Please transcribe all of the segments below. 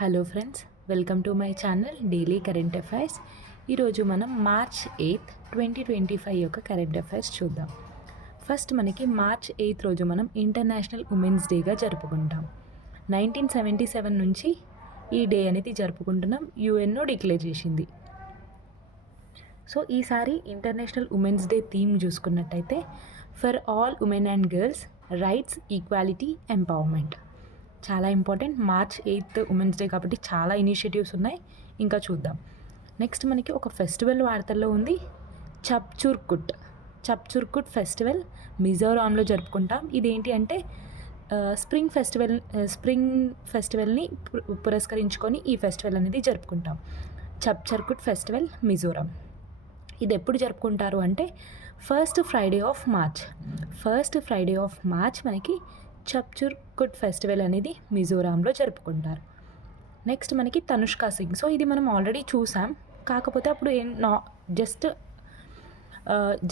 Hello friends, welcome to my channel daily current affairs. ఈరోజు మనం March 8, 2025 యొక్క current affairs చూద్దాం. ఫస్ట్ మనకి మార్చ్ 8 రోజు మనం ఇంటర్నేషనల్ ఉమెన్స్ డేగా జరుపుకుంటాం. 1977 నుంచి ఈ డే అనేది జరుపుకుంటున్నాం. యుఎన్ఓ డిక్లేర్ చేసింది. సో ఈసారి ఇంటర్నేషనల్ ఉమెన్స్ డే థీమ్ చూసుకున్నట్టయితే for all women and girls rights, equality, empowerment. చాలా ఇంపార్టెంట్. మార్చ్ 8 ఉమెన్స్ డే కాబట్టి చాలా ఇనిషియేటివ్స్ ఉన్నాయి. ఇంకా చూద్దాం. నెక్స్ట్ మనకి ఒక ఫెస్టివల్ వార్తల్లో ఉంది. చప్చుర్కుట్ ఫెస్టివల్ మిజోరాంలో జరుపుకుంటాం. ఇదేంటి అంటే స్ప్రింగ్ ఫెస్టివల్ని పురస్కరించుకొని ఈ ఫెస్టివల్ అనేది జరుపుకుంటాం. చప్చర్కుట్ ఫెస్టివల్ మిజోరాం. ఇది ఎప్పుడు జరుపుకుంటారు అంటే ఫస్ట్ ఫ్రైడే ఆఫ్ మార్చ్ మనకి చప్చుర్కుట్ ఫెస్టివల్ అనేది మిజోరాంలో జరుపుకుంటారు. నెక్స్ట్ మనకి తనుష్కా సింగ్. సో ఇది మనం ఆల్రెడీ చూసాం, కాకపోతే అప్పుడు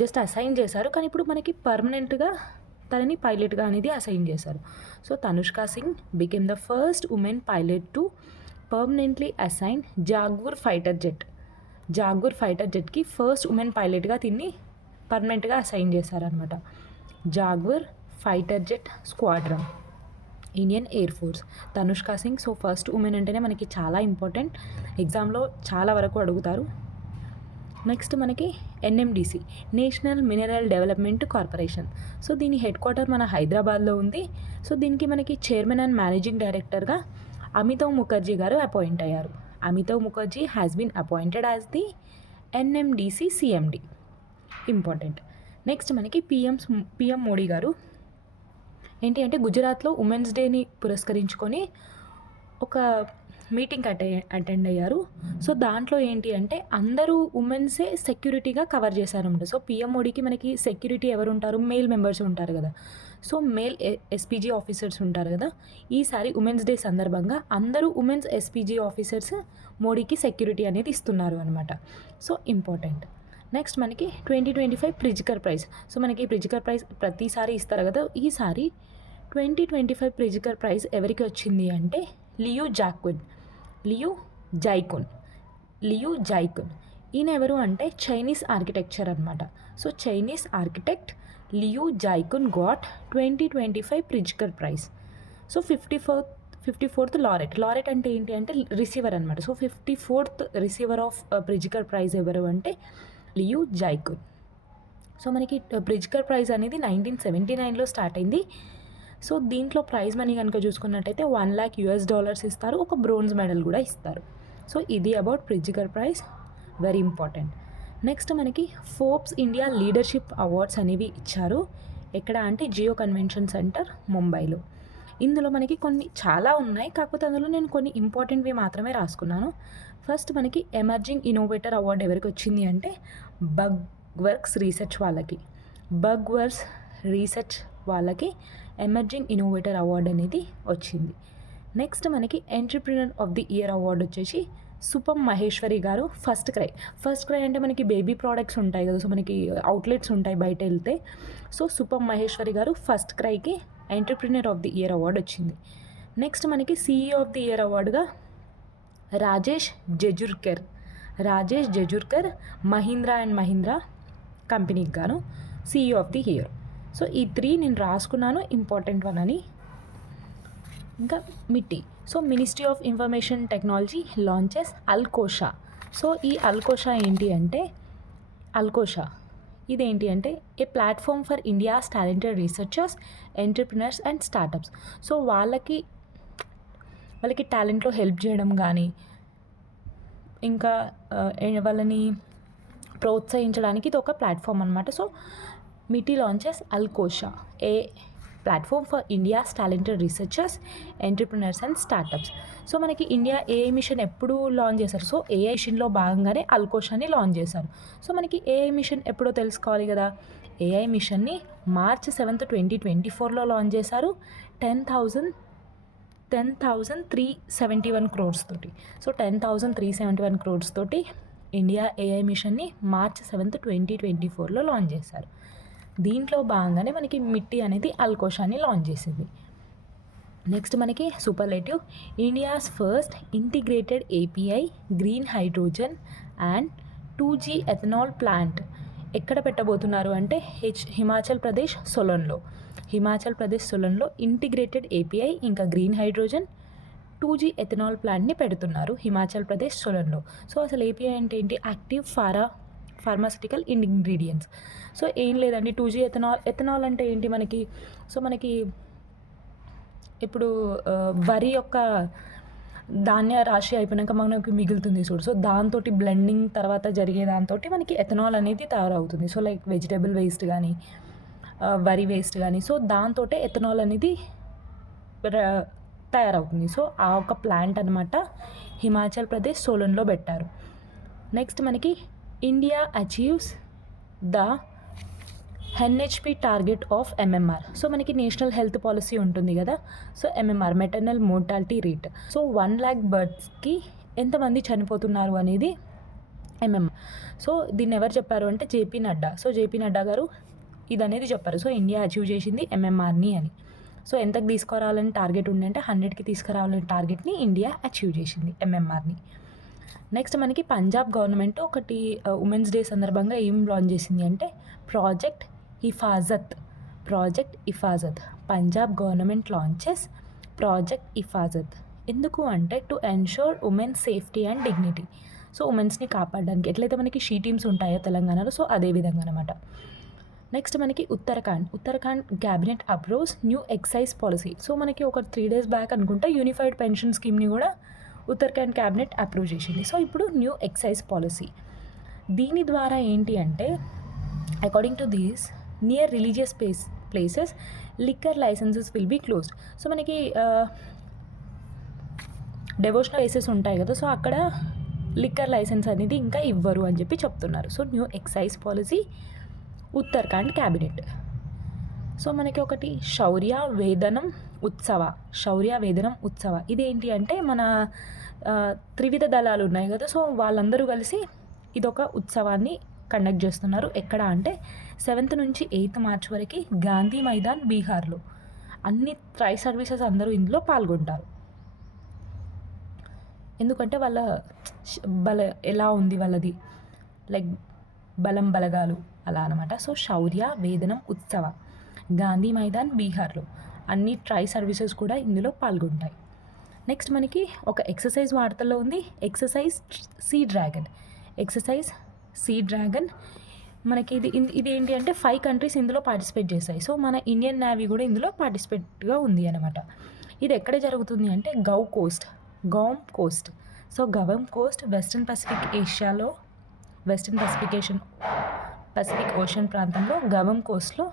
జస్ట్ అసైన్ చేశారు, కానీ ఇప్పుడు మనకి పర్మనెంట్గా తనని పైలట్గా అనేది అసైన్ చేశారు. So Tanushka Singh became the first women pilot to permanently assign Jaguar fighter జెట్కి ఫస్ట్ ఉమెన్ పైలట్గా తిన్ని పర్మనెంట్గా అసైన్ చేశారనమాట. Jaguar fighter jet squadron, Indian air force. Tanushka Singh. So first women అంటేనే మనకి చాలా ఇంపార్టెంట్, ఎగ్జామ్లో చాలా వరకు అడుగుతారు. నెక్స్ట్ మనకి NMDC, national mineral development corporation. So దీని హెడ్ క్వార్టర్ మన హైదరాబాద్లో ఉంది. సో దీనికి మనకి చైర్మన్ అండ్ మేనేజింగ్ డైరెక్టర్గా అమితావ్ ముఖర్జీ గారు అపాయింట్ అయ్యారు. Amitav Mukherjee has been appointed as the NMDC CMD. Important. Next మనకి పిఎం మోడీ గారు ఏంటి అంటే గుజరాత్లో ఉమెన్స్ డేని పురస్కరించుకొని ఒక మీటింగ్ అటెండ్ అయ్యారు. సో దాంట్లో ఏంటి అంటే అందరూ ఉమెన్సే సెక్యూరిటీగా కవర్ చేశారన్నమాట. సో పిఎం మోడీకి మనకి సెక్యూరిటీ ఎవరు ఉంటారు? మేల్ మెంబర్స్ ఉంటారు కదా. సో మేల్ ఎస్పీజీ ఆఫీసర్స్ ఉంటారు కదా. ఈసారి ఉమెన్స్ డే సందర్భంగా అందరూ ఉమెన్స్ ఎస్పీజీ ఆఫీసర్స్ మోడీకి సెక్యూరిటీ అనేది ఇస్తున్నారు అనమాట. So important. నెక్స్ట్ మనకి 2025 ప్రిజికర్ ప్రైజ్. సో మనకి ప్రిజికర్ ప్రైజ్ ప్రతిసారి ఇస్తారు కదా. ఈసారి 2025 ప్రిజికర్ ప్రైజ్ ఎవరికి వచ్చింది అంటే లియు జైకున్. ఈయన ఎవరు అంటే చైనీస్ ఆర్కిటెక్చర్ అనమాట. So Chinese architect Liu Jiakun got 2025 Pritzker prize. So 54th laureate అంటే ఏంటి అంటే రిసీవర్ అనమాట. So 54th receiver of Pritzker prize ఎవరు అంటే లియు జైకున్. సో మనకి ప్రిజికర్ ప్రైజ్ అనేది 1979లో స్టార్ట్ అయింది. సో దీంట్లో ప్రైజ్ మనీ కనుక చూసుకున్నట్టయితే $1,00,000 ఇస్తారు, ఒక బ్రోంజ్ మెడల్ కూడా ఇస్తారు. సో ఇది about Pritzker prize, very important. Next మనకి ఫోర్బ్స్ ఇండియా లీడర్షిప్ అవార్డ్స్ అనేవి ఇచ్చారు. ఎక్కడ అంటే జియో కన్వెన్షన్ సెంటర్ ముంబైలో. ఇందులో మనకి కొన్ని చాలా ఉన్నాయి, కాకపోతే అందులో నేను కొన్ని ఇంపార్టెంట్వి మాత్రమే రాసుకున్నాను. ఫస్ట్ మనకి ఎమర్జింగ్ ఇన్నోవేటర్ అవార్డు ఎవరికి వచ్చింది అంటే బగ్ వర్క్స్ రీసెర్చ్ వాళ్ళకి ఎమర్జింగ్ ఇన్నోవేటర్ అవార్డు అనేది వచ్చింది. నెక్స్ట్ మనకి entrepreneur of the year award వచ్చేసి సుపం మహేశ్వరి గారు. ఫస్ట్ క్రై అంటే మనకి బేబీ ప్రోడక్ట్స్ ఉంటాయి కదా. సో మనకి అవుట్లెట్స్ ఉంటాయి బయట వెళ్తే. సో సుపం మహేశ్వరి గారు ఫస్ట్ క్రైకి entrepreneur of the year award వచ్చింది. నెక్స్ట్ మనకి సీఈఓ ఆఫ్ ది ఇయర్ అవార్డుగా రాజేష్ జెజుర్కర్ మహీంద్రా అండ్ మహీంద్రా కంపెనీకి గాను CEO of the year. So ఈ 3 నేను రాసుకున్నాను, ఇంపార్టెంట్ వన్ అని. ఇంకా MeitY. So ministry of information technology launches AIKosha. So ఈ అల్కోషా ఏంటి అంటే ఇదేంటి అంటే a platform for India's talented researchers, entrepreneurs and startups. So వాళ్ళకి టాలెంట్లో హెల్ప్ చేయడం కానీ ఇంకా వాళ్ళని ప్రోత్సహించడానికి ఇది ఒక ప్లాట్ఫామ్ అనమాట. So MeitY launches AIKosha, a platform for India's talented researchers, entrepreneurs and startups. So మనకి ఇండియా ఏఐ మిషన్ ఎప్పుడు లాంచ్ చేశారు? సో ఏఐ మిషన్లో భాగంగానే అల్కోషాని లాంచ్ చేశారు. సో మనకి ఏఐ మిషన్ ఎప్పుడో తెలుసుకోవాలి కదా. ఏఐ మిషన్ని మార్చ్ 7, 2024లో లాంచ్ చేశారు. 10,371 crores తోటి. సో 10,371 crores తోటి ఇండియా ఏఐ మిషన్ని మార్చ్ 7, 2024లో లాంచ్ చేశారు. దీంట్లో భాగంగానే మనకి మిట్టి అనేది అల్కోషాని లాంచ్ చేసింది. నెక్స్ట్ మనకి superlative, India's first integrated API green hydrogen and 2G ethanol plant ఎక్కడ పెట్టబోతున్నారు అంటే హిమాచల్ ప్రదేశ్ సొలన్లో ఇంటిగ్రేటెడ్ ఏపీఐ ఇంకా గ్రీన్ హైడ్రోజన్ 2G ఎథనాల్ ప్లాంట్ని పెడుతున్నారు హిమాచల్ ప్రదేశ్ సొలన్లో. సో అసలు ఏపీఐ అంటే ఏంటి? Active pharmaceutical ingredients. సో ఏం లేదండి, 2G ఎథనాల్ అంటే ఏంటి మనకి? సో మనకి ఇప్పుడు వరి యొక్క ధాన్య రాశి అయిపోయినాక మనకి మిగులుతుంది చూడు, సో దాంతో బ్లెండింగ్ తర్వాత జరిగే దాంతో మనకి ఎథనాల్ అనేది తయారవుతుంది. సో లైక్ వెజిటేబుల్ వేస్ట్ కానీ వరి వేస్ట్ కానీ, సో దాంతో ఎథనాల్ అనేది తయారవుతుంది. సో ఆ ఒక ప్లాంట్ అనమాట హిమాచల్ ప్రదేశ్ సోలన్లో పెట్టారు. నెక్స్ట్ మనకి India achieves the NHP target of MMR. So మనకి నేషనల్ హెల్త్ పాలసీ ఉంటుంది కదా, so MMR maternal mortality rate. So 1 lakh బర్డ్స్కి ఎంతమంది చనిపోతున్నారు అనేది ఎంఎంఆర్. సో దీన్ని ఎవరు చెప్పారు అంటే JP Nadda. So JP Nadda గారు ఇది అనేది చెప్పారు. సో ఇండియా అచీవ్ చేసింది ఎంఎంఆర్ని అని. సో ఎంతకు తీసుకురావాలని టార్గెట్ ఉంది అంటే 100కి తీసుకురావాలని టార్గెట్ని ఇండియా అచీవ్ చేసింది ఎంఎంఆర్ని. నెక్స్ట్ మనకి పంజాబ్ గవర్నమెంట్ ఒకటి ఉమెన్స్ డే సందర్భంగా ఏం లాంచ్ చేసింది అంటే project Hifazat. Punjab government launches project Hifazat. ఎందుకు అంటే to ensure women's safety and dignity. So ఉమెన్స్ని కాపాడడానికి ఎట్లయితే మనకి షీ టీమ్స్ ఉంటాయో తెలంగాణలో, సో అదే విధంగా అనమాట. నెక్స్ట్ మనకి Uttarakhand cabinet approves new excise policy. So మనకి ఒక 3 days బ్యాక్ అనుకుంటా యూనిఫైడ్ పెన్షన్ స్కీమ్ని కూడా ఉత్తరాఖండ్ క్యాబినెట్ అప్రూవ్ చేసింది. సో ఇప్పుడు న్యూ ఎక్సైజ్ పాలసీ. దీని ద్వారా ఏంటి అంటే according to this near religious places liquor licences will be closed. So మనకి డెవోషనల్ ప్లేసెస్ ఉంటాయి కదా, సో అక్కడ లిక్కర్ లైసెన్స్ అనేది ఇంకా ఇవ్వరు అని చెప్పి చెప్తున్నారు. So new excise policy Uttarakhand cabinet. So మనకి ఒకటి శౌర్య వేదనం ఉత్సవ. ఇదేంటి అంటే మన త్రివిధ దళాలు ఉన్నాయి కదా, సో వాళ్ళందరూ కలిసి ఇదొక ఉత్సవాన్ని కండక్ట్ చేస్తున్నారు. ఎక్కడ అంటే 7th నుంచి 8th March వరకు గాంధీ మైదాన్ బీహార్లో. అన్ని ట్రై సర్వీసెస్ అందరూ ఇందులో పాల్గొంటారు. ఎందుకంటే వాళ్ళ ఎలా ఉంది వాళ్ళది లైక్ బలగాలు అలా అనమాట. సో శౌర్య వేదనం ఉత్సవ గాంధీ మైదాన్ బీహార్లో అన్ని ట్రై సర్వీసెస్ కూడా ఇందులో పాల్గొంటాయి. నెక్స్ట్ మనకి ఒక ఎక్సర్సైజ్ వార్తల్లో ఉంది, ఎక్సర్సైజ్ సీ డ్రాగన్. మనకి ఇది ఏంటి అంటే 5 countries ఇందులో పార్టిసిపేట్ చేశాయి. సో మన ఇండియన్ నేవీ కూడా ఇందులో పార్టిసిపేట్గా ఉంది అనమాట. ఇది ఎక్కడ జరుగుతుంది అంటే Guam coast. So Guam coast western Pacific ocean ప్రాంతంలో గవమ్ కోస్ట్లో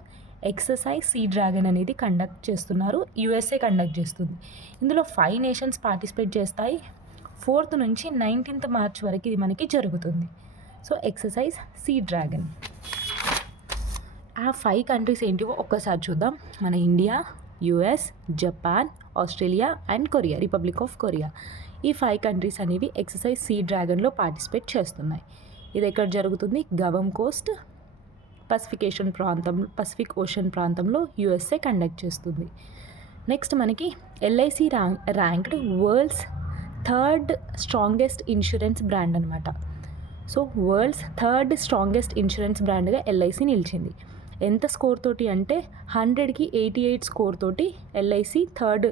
ఎక్సర్సైజ్ సీ డ్రాగన్ అనేది కండక్ట్ చేస్తున్నారు. USA కండక్ట్ చేస్తుంది. ఇందులో 5 nations పార్టిసిపేట్ చేస్తాయి. 4th నుంచి 19th March వరకు ఇది మనకి జరుగుతుంది. So exercise sea dragon. ఆ 5 countries ఏంటివో ఒక్కసారి చూద్దాం. మన India, US, Japan, Australia and Korea, republic of Korea. ఈ 5 countries అనేవి ఎక్సర్సైజ్ సీ డ్రాగన్లో పార్టిసిపేట్ చేస్తున్నాయి. ఇది ఎక్కడ జరుగుతుంది? గవమ్ కోస్ట్ పసిఫిక్ ఓషన్ ప్రాంతంలో USA కండక్ట్ చేస్తుంది. నెక్స్ట్ మనకి LIC ranked world's 3rd strongest insurance brand అనమాట. So world's 3rd strongest insurance బ్రాండ్గా LIC నిలిచింది. ఎంత స్కోర్ తోటి అంటే 100కి 88 స్కోర్ తోటి LIC 3rd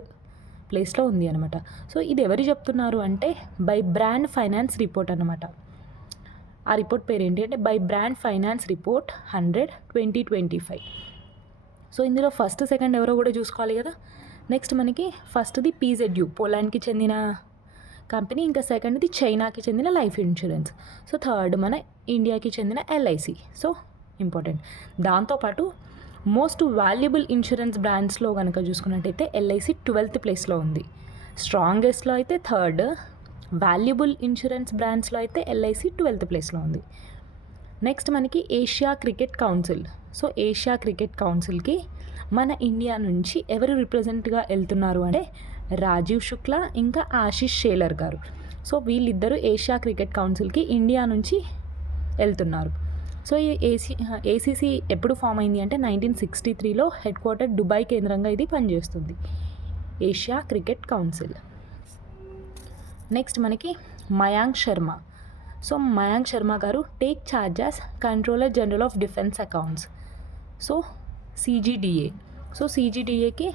ప్లేస్లో ఉంది అనమాట. సో ఇది ఎవరు చెప్తున్నారు అంటే బై బ్రాండ్ ఫైనాన్స్ రిపోర్ట్ అనమాట. ఆ రిపోర్ట్ పేరు ఏంటి అంటే by brand finance report 100/2025. So ఇందులో ఫస్ట్ సెకండ్ ఎవరో కూడా చూసుకోవాలి కదా. నెక్స్ట్ మనకి ఫస్ట్ది PZU పోలాండ్కి చెందిన కంపెనీ, ఇంకా సెకండ్ది చైనాకి చెందిన లైఫ్ ఇన్సూరెన్స్. సో థర్డ్ మన ఇండియాకి చెందిన LIC. So important. దాంతోపాటు మోస్ట్ వాల్యుబుల్ ఇన్సూరెన్స్ బ్రాండ్స్లో కనుక చూసుకున్నట్టయితే LIC 12th ప్లేస్లో ఉంది. స్ట్రాంగెస్ట్లో అయితే 3rd, వాల్యుబుల్ ఇన్సూరెన్స్ బ్రాండ్స్లో అయితే LIC 12th ప్లేస్లో ఉంది. నెక్స్ట్ మనకి Asia cricket council. So Asia cricket కౌన్సిల్కి మన ఇండియా నుంచి ఎవరు రిప్రజెంట్గా వెళ్తున్నారు అంటే రాజీవ్ శుక్లా ఇంకా ఆశీష్ షేలర్ గారు. సో వీళ్ళిద్దరూ ఏషియా క్రికెట్ కౌన్సిల్కి ఇండియా నుంచి వెళ్తున్నారు. సో ఈ ACC ఎప్పుడు ఫామ్ అయింది అంటే 1963లో హెడ్ క్వార్టర్ దుబాయ్ కేంద్రంగా ఇది పనిచేస్తుంది. Asia cricket council. నెక్స్ట్ మనకి Mayank Sharma. So Mayank Sharma garu take charge as controller general of defence accounts. So CGDA. So CGDAకి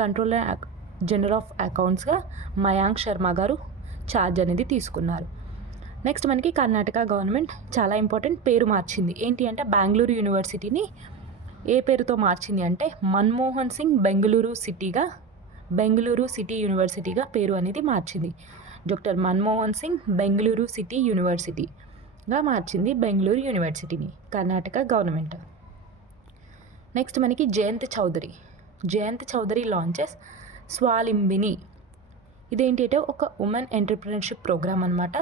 కంట్రోలర్ జనరల్ ఆఫ్ అకౌంట్స్గా మయాంక్ శర్మ గారు ఛార్జ్ అనేది తీసుకున్నారు. నెక్స్ట్ మనకి కర్ణాటక గవర్నమెంట్ చాలా ఇంపార్టెంట్ పేరు మార్చింది. ఏంటి అంటే బెంగళూరు యూనివర్సిటీని ఏ పేరుతో మార్చింది అంటే మన్మోహన్ సింగ్ బెంగళూరు సిటీ యూనివర్సిటీగా పేరు అనేది మార్చింది. డాక్టర్ మన్మోహన్ సింగ్ బెంగళూరు సిటీ యూనివర్సిటీగా మార్చింది బెంగళూరు యూనివర్సిటీని కర్ణాటక గవర్నమెంట్. నెక్స్ట్ మనకి జయంత్ చౌదరి లాంచెస్ స్వావలంబిని. ఇదేంటి అంటే ఒక ఉమెన్ ఎంటర్‌ప్రెన్యూర్‌షిప్ ప్రోగ్రామ్ అనమాట.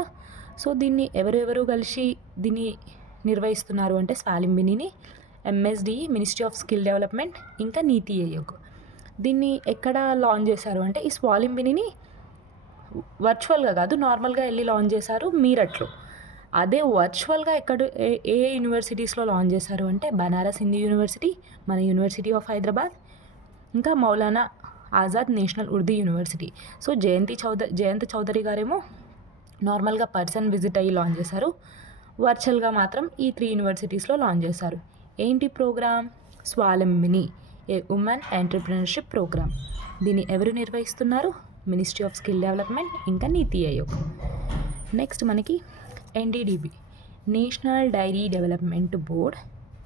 సో దీన్ని ఎవరెవరు కలిసి దీన్ని నిర్వహిస్తున్నారు అంటే స్వావలంబినిని MSDE ministry of skill development ఇంకా నీతి ఆయోగ్. దీన్ని ఎక్కడ లాంచ్ చేశారు అంటే ఈ స్వావలంబినిని వర్చువల్గా కాదు నార్మల్గా వెళ్ళి లాంచ్ చేశారు మీరట్లో. అదే వర్చువల్గా ఏ యూనివర్సిటీస్లో లాంచ్ చేశారు అంటే బనారస్ హిందూ యూనివర్సిటీ, మన యూనివర్సిటీ ఆఫ్ హైదరాబాద్, ఇంకా Maulana Azad national Urdu university. So Jayant Chaudhary గారేమో నార్మల్గా పర్సన్ విజిట్ అయ్యి లాంచ్ చేశారు. వర్చువల్గా మాత్రం ఈ 3 యూనివర్సిటీస్లో లాంచ్ చేశారు. ఏంటి programme? Swavalambini, a women entrepreneurship programme. దీన్ని ఎవరు నిర్వహిస్తున్నారు? మినిస్ట్రీ ఆఫ్ స్కిల్ డెవలప్మెంట్ ఇంకా నీతి ఆయోగ్. నెక్స్ట్ మనకి NDDB, national dairy development board,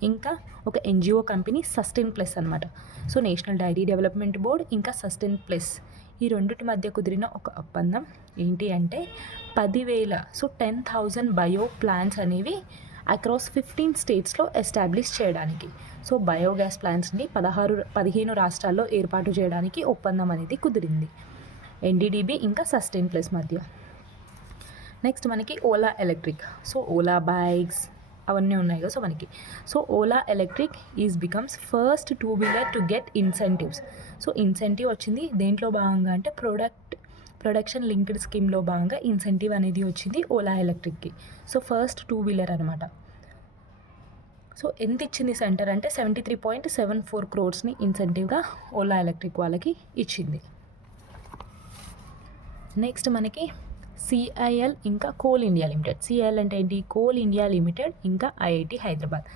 ఇంకా ఒక NGO కంపెనీ సస్టైన్ ప్లస్ అనమాట. So national dairy development board ఇంకా సస్టైన్ ప్లస్ ఈ రెండిటి మధ్య కుదిరిన ఒక ఒప్పందం ఏంటి అంటే 10,000 సో 10,000 బయో ప్లాంట్స్ అనేవి అక్రాస్ 15 స్టేట్స్లో ఎస్టాబ్లిష్ చేయడానికి. సో బయోగ్యాస్ ప్లాంట్స్ని 15 రాష్ట్రాల్లో ఏర్పాటు చేయడానికి ఒప్పందం అనేది కుదిరింది NDDB ఇంకా సస్టైన్ ప్లస్ మధ్య. నెక్స్ట్ మనకి Ola electric. So Ola bikes అవన్నీ ఉన్నాయి కదా. So Ola electric becomes first 2-wheeler to get incentives. So incentive వచ్చింది దేంట్లో భాగంగా అంటే ప్రొడక్షన్ లింక్డ్ స్కీమ్లో భాగంగా ఇన్సెంటివ్ అనేది వచ్చింది ఓలా ఎలక్ట్రిక్కి. సో ఫస్ట్ 2-wheeler అనమాట. సో ఎంత ఇచ్చింది సెంటర్ అంటే 73.74 crores ఇన్సెంటివ్గా ఓలా ఎలక్ట్రిక్ వాళ్ళకి ఇచ్చింది. నెక్స్ట్ మనకి CIL ఇంకా కోల్ ఇండియా లిమిటెడ్. CIL అంటే ఏంటి? కోల్ ఇండియా లిమిటెడ్ ఇంకా IIT Hyderabad.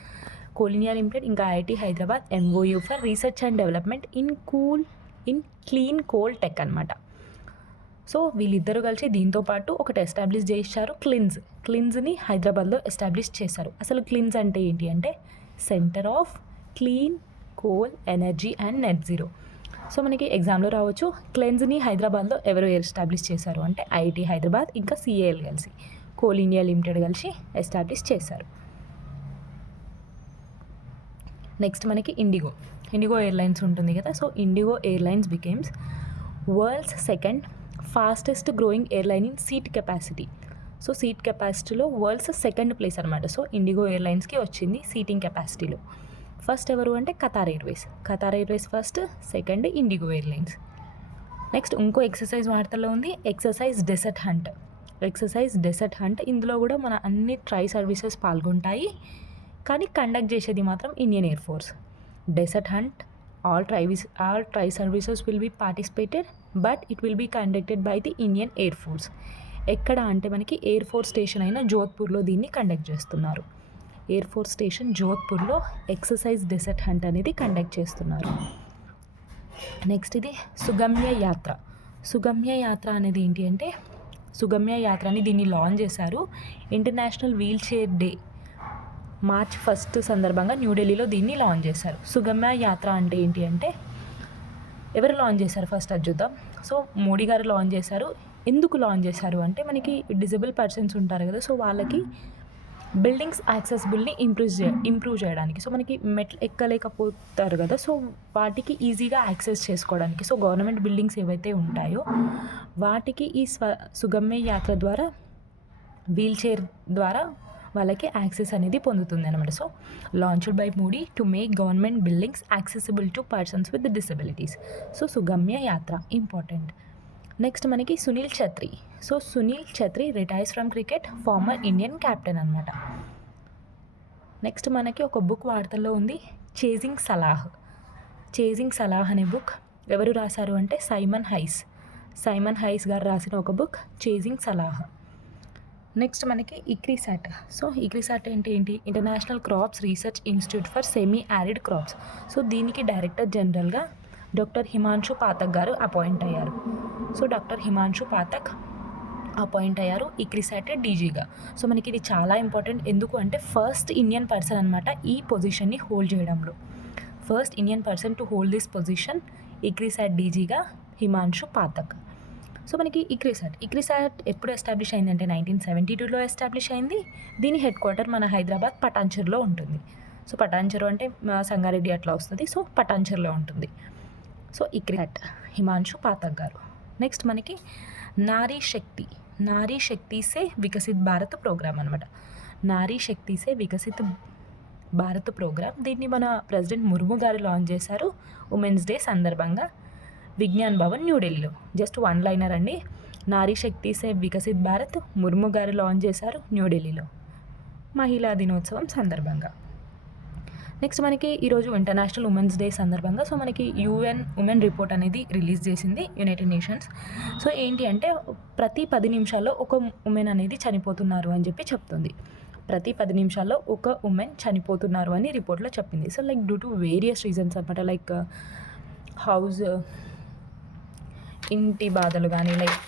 Coal India limited ఇంకా IIT Hyderabad MOU for research and development in clean coal tech అనమాట. సో వీళ్ళిద్దరూ కలిసి దీంతో పాటు ఒకటి ఎస్టాబ్లిష్ చేశారు, క్లిన్స్ని హైదరాబాద్లో ఎస్టాబ్లిష్ చేశారు. అసలు క్లిన్స్ అంటే ఏంటి అంటే centre of clean coal energy and net zero. So మనకి ఎగ్జామ్లో రావచ్చు. క్లెన్స్ని హైదరాబాద్లో ఎవరు ఎస్టాబ్లిష్ చేశారు అంటే IIT హైదరాబాద్ ఇంకా CIL కలిసి కోల్ ఇండియా లిమిటెడ్ కలిసి ఎస్టాబ్లిష్ చేశారు. నెక్స్ట్ మనకి ఇండిగో ఎయిర్లైన్స్ ఉంటుంది కదా. So IndiGo airlines becomes world's second fastest growing airline in seat capacity. So seat కెపాసిటీలో వరల్డ్స్ సెకండ్ ప్లేస్ అనమాట. సో ఇండిగో ఎయిర్లైన్స్కి వచ్చింది సీటింగ్ కెపాసిటీలో. ఫస్ట్ ఎవరు అంటే Qatar airways first, second IndiGo airlines. Next ఇంకో ఎక్సర్సైజ్ వార్తల్లో ఉంది, ఎక్సర్సైజ్ డెసర్ట్ హంట్. ఇందులో కూడా మన అన్ని ట్రై సర్వీసెస్ పాల్గొంటాయి, కానీ కండక్ట్ చేసేది మాత్రం Indian air force. Desert hunt all tri services will be participated but it will be conducted by the Indian air force. ఎక్కడ అంటే మనకి ఎయిర్ ఫోర్స్ స్టేషన్ అయిన జోధ్పూర్లో దీన్ని కండక్ట్ చేస్తున్నారు. ఎయిర్ ఫోర్స్ స్టేషన్ జోధ్పూర్లో ఎక్సర్సైజ్ డెసర్ట్ హంట్ అనేది conduct చేస్తున్నారు. Next ఇది సుగమ్య యాత్ర అనేది ఏంటి అంటే సుగమ్య యాత్రని దీన్ని లాంచ్ చేశారు international wheel chair day March 1 సందర్భంగా న్యూఢిల్లీలో దీన్ని లాంచ్ చేశారు. సుగమ్య యాత్ర అంటే ఏంటి అంటే ఎవరు లాంచ్ చేశారు ఫస్ట్ అది చూద్దాం. సో మోడీ గారు లాంచ్ చేశారు. ఎందుకు లాంచ్ చేశారు అంటే మనకి డిజేబుల్ పర్సన్స్ ఉంటారు కదా. సో వాళ్ళకి బిల్డింగ్స్ యాక్సెసిబుల్ని ఇంప్రూవ్ చేయడానికి. సో మనకి మెట్లు ఎక్కలేకపోతారు కదా. సో వాటికి ఈజీగా యాక్సెస్ చేసుకోవడానికి. సో గవర్నమెంట్ బిల్డింగ్స్ ఏవైతే ఉంటాయో వాటికి ఈ సుగమ్య యాత్ర ద్వారా వీల్ చైర్ ద్వారా వాళ్ళకి యాక్సెస్ అనేది పొందుతుంది అనమాట. So launched by Modi to make government buildings accessible to persons with disabilities. So Sugamya Yatra important. Next మనకి Sunil Chhetri retires from cricket, former Indian captain అనమాట. నెక్స్ట్ మనకి ఒక బుక్ వార్తల్లో ఉంది, చేజింగ్ సలాహ్ అనే బుక్ ఎవరు రాశారు అంటే సైమన్ హైస్ గారు రాసిన ఒక బుక్ చేజింగ్ సలాహ్. నెక్స్ట్ మనకి ఇక్రిసాట్. సో ఇక్రిసాట్ అంటే ఏంటి? International crops research institute for semi arid crops. So దీనికి డైరెక్టర్ జనరల్గా డాక్టర్ హిమాంశు పాఠక్ గారు అపాయింట్ అయ్యారు. So doctor Himanshu Pathak appoint అయ్యారు ఇక్రిసాట్ డీజీగా. సో మనకి ఇది చాలా ఇంపార్టెంట్. ఎందుకు అంటే ఫస్ట్ ఇండియన్ పర్సన్ అనమాట ఈ పొజిషన్ని హోల్డ్ చేయడంలో. First Indian person to hold this position ICRISAT డీజీగా హిమాంశు పాఠక్. సో మనకి ఇక్రిసాట్ ఎప్పుడు ఎస్టాబ్లిష్ అయిందంటే 1972లో ఎస్టాబ్లిష్ అయింది. దీని హెడ్ క్వార్టర్ మన హైదరాబాద్ పటాన్చెరులో ఉంటుంది. సో పటాన్చెరు అంటే సంగారెడ్డి అట్లా వస్తుంది. సో పటాన్చెరులో ఉంటుంది. సో ఇక్రిసాట్ హిమాంశు పాఠక్ గారు. నెక్స్ట్ మనకి నారీ శక్తి సే వికసిత్ భారత్ ప్రోగ్రామ్ అనమాట. నారీ శక్తి సే వికసిత్ భారత్ ప్రోగ్రామ్. దీన్ని మన ప్రెసిడెంట్ ముర్ము గారు లాంచ్ చేశారు ఉమెన్స్ డే సందర్భంగా విజ్ఞాన్ భవన్ న్యూఢిల్లీలో. జస్ట్ వన్ లైనర్ అండి. నారీ శక్తి సే వికసిత్ భారత్ ముర్ము గారు లాంచ్ చేశారు న్యూఢిల్లీలో మహిళా దినోత్సవం సందర్భంగా. నెక్స్ట్ మనకి ఈరోజు ఇంటర్నేషనల్ ఉమెన్స్ డే సందర్భంగా సో మనకి UN ఉమెన్ రిపోర్ట్ అనేది రిలీజ్ చేసింది యునైటెడ్ నేషన్స్. సో ఏంటి అంటే ప్రతి 10 నిమిషాల్లో ఒక ఉమెన్ అనేది చనిపోతున్నారు అని చెప్పి చెప్తుంది. ప్రతి 10 నిమిషాల్లో ఒక ఉమెన్ చనిపోతున్నారు అని రిపోర్ట్లో చెప్పింది. So like due to various reasons అనమాట. లైక్ హౌస్ ఇంటి బాధలు కానీ లైక్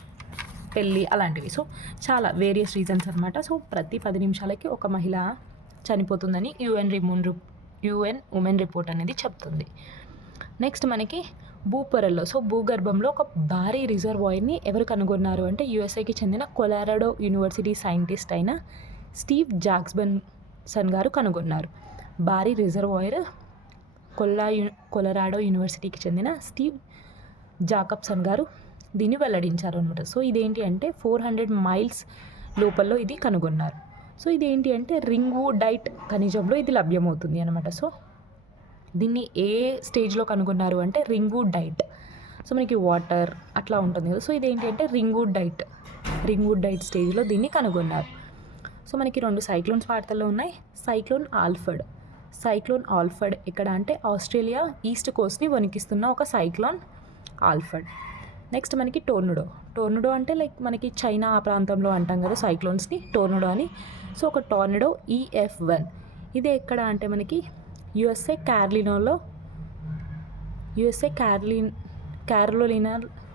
పెళ్ళి అలాంటివి. సో చాలా వేరియస్ రీజన్స్ అనమాట. సో ప్రతి 10 నిమిషాలకి ఒక మహిళ చనిపోతుందని UN ఉమెన్ రిపోర్ట్ అనేది చెప్తుంది. నెక్స్ట్ మనకి భూపొరల్లో సో భూగర్భంలో ఒక భారీ రిజర్వాయర్ని ఎవరు కనుగొన్నారు అంటే USAకి చెందిన కొలరాడో యూనివర్సిటీ సైంటిస్ట్ అయిన స్టీవ్ జాక్సన్ గారు కనుగొన్నారు. భారీ రిజర్వాయర్ కొలరాడో యూనివర్సిటీకి చెందిన స్టీవ్ జాకబ్సన్ గారు దీన్ని వెల్లడించారు అనమాట. సో ఇదేంటి అంటే 400 మైల్స్ లోపల్లో ఇది కనుగొన్నారు. సో ఇదేంటి అంటే రింగ్వుడైట్ ఖనిజంలో ఇది లభ్యమవుతుంది అనమాట. సో దీన్ని ఏ స్టేజ్లో కనుగొన్నారు అంటే రింగ్వుడైట్. సో మనకి వాటర్ అట్లా ఉంటుంది కదా. సో ఇదేంటి అంటే రింగ్వుడైట్ స్టేజ్లో దీన్ని కనుగొన్నారు. సో మనకి 2 సైక్లోన్స్ వార్తల్లో ఉన్నాయి. సైక్లోన్ ఆల్ఫర్డ్ ఎక్కడ అంటే ఆస్ట్రేలియా ఈస్ట్ కోస్ట్ని వణికిస్తున్న ఒక సైక్లోన్ ఆల్ఫర్డ్. నెక్స్ట్ మనకి టోర్నడో అంటే లైక్ మనకి చైనా ఆ ప్రాంతంలో అంటాం కదా సైక్లోన్స్ని టోర్నడో అని. సో ఒక టోర్నడో EF1 ఇది ఎక్కడ అంటే మనకి USA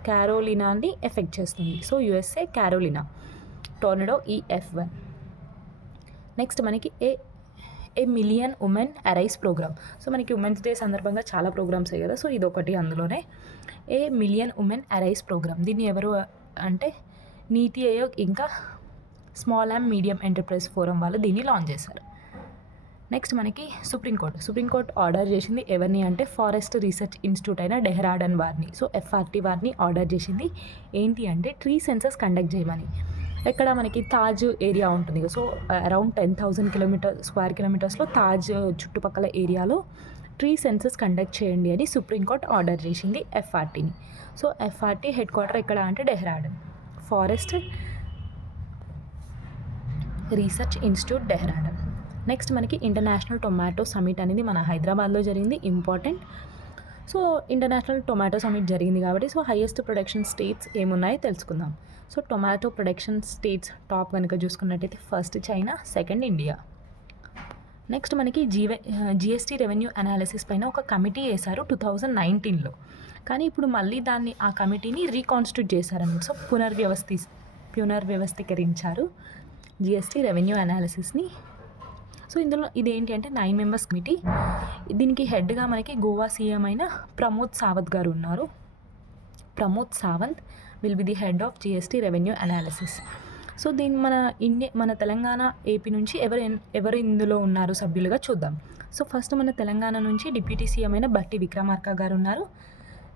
క్యారోలినాని ఎఫెక్ట్ చేస్తుంది. So USA Carolina tornado EF1. Next మనకి a million women arise programme. So మనకి ఉమెన్స్ డే సందర్భంగా చాలా ప్రోగ్రామ్స్ అయ్యాయి కదా. సో ఇదొకటి అందులోనే a million women arise programme. దీన్ని ఎవరు అంటే నీతి ఆయోగ్ ఇంకా small and medium enterprise forum వాళ్ళు దీన్ని లాంచ్ చేశారు. నెక్స్ట్ మనకి సుప్రీంకోర్టు ఆర్డర్ చేసింది ఎవరిని అంటే ఫారెస్ట్ రీసెర్చ్ ఇన్స్టిట్యూట్ అయిన డెహ్రాడూన్ వారిని. సో FRT వారిని ఆర్డర్ చేసింది ఏంటి అంటే ట్రీ సెన్సస్ కండక్ట్ చేయమని. ఇక్కడ మనకి తాజ్ ఏరియా ఉంటుంది కదా. సో అరౌండ్ 10,000 స్క్వేర్ కిలోమీటర్స్లో తాజ్ చుట్టుపక్కల ఏరియాలో ట్రీ సెన్సస్ కండక్ట్ చేయండి అని సుప్రీంకోర్టు ఆర్డర్ చేసింది FRTని. సో FRT హెడ్ క్వార్టర్ ఎక్కడ అంటే Dehradun forest research institute Dehradun. Next మనకి ఇంటర్నేషనల్ టొమాటో సమిట్ అనేది మన హైదరాబాద్లో జరిగింది. Important. So international tomato summit జరిగింది కాబట్టి సో హైయెస్ట్ ప్రొడక్షన్ స్టేట్స్ ఏమున్నాయో తెలుసుకుందాం. So tomato production states top కనుక చూసుకున్నట్టయితే first China, second India. Next మనకి GST రెవెన్యూ అనాలిసిస్ పైన ఒక కమిటీ వేశారు 2019లో. కానీ ఇప్పుడు మళ్ళీ ఆ కమిటీని రీకాన్స్టిట్యూట్ చేశారనమాట. సో పునర్వ్యవస్థీకరించారు GST రెవెన్యూ అనాలిసిస్ని. సో ఇందులో ఇదేంటి అంటే 9 మెంబర్స్ కమిటీ. దీనికి హెడ్గా మనకి గోవా CM అయిన ప్రమోద్ సావంత్ గారు ఉన్నారు. Pramod Sawant will be the head of GST revenue analysis. So దీన్ని మన తెలంగాణ, AP నుంచి ఎవరు ఇందులో ఉన్నారు సభ్యులుగా చూద్దాం. సో ఫస్ట్ మన తెలంగాణ నుంచి డిప్యూటీ CM అయిన బట్టి విక్రమార్క గారు ఉన్నారు.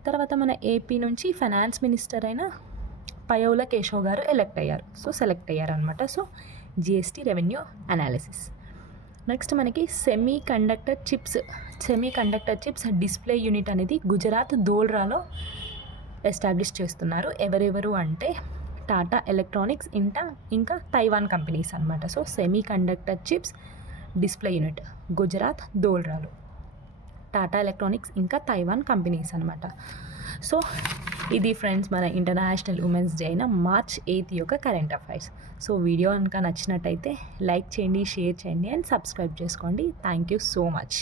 తర్వాత మన AP నుంచి ఫైనాన్స్ మినిస్టర్ అయిన పయోల కేశవ్ గారు సెలెక్ట్ అయ్యారు అనమాట. So GST revenue analysis. Next మనకి semiconductor chips display unit అనేది గుజరాత్ దోల్రాలో ఎస్టాబ్లిష్ చేస్తున్నారు. ఎవరెవరు అంటే టాటా ఎలక్ట్రానిక్స్ ఇంకా తైవాన్ కంపెనీస్ అనమాట. So semiconductor chips display unit Gujarat దోల్రాలో టాటా ఎలక్ట్రానిక్స్ ఇంకా తైవాన్ కంపెనీస్ అనమాట. సో ఇది ఫ్రెండ్స్ మన ఇంటర్నేషనల్ ఉమెన్స్ డే అయిన మార్చ్ 8 యొక్క కరెంట్ అఫైర్స్. సో వీడియో కనుక నచ్చినట్టయితే లైక్ చేయండి, షేర్ చేయండి అండ్ సబ్స్క్రైబ్ చేసుకోండి. Thank you so much.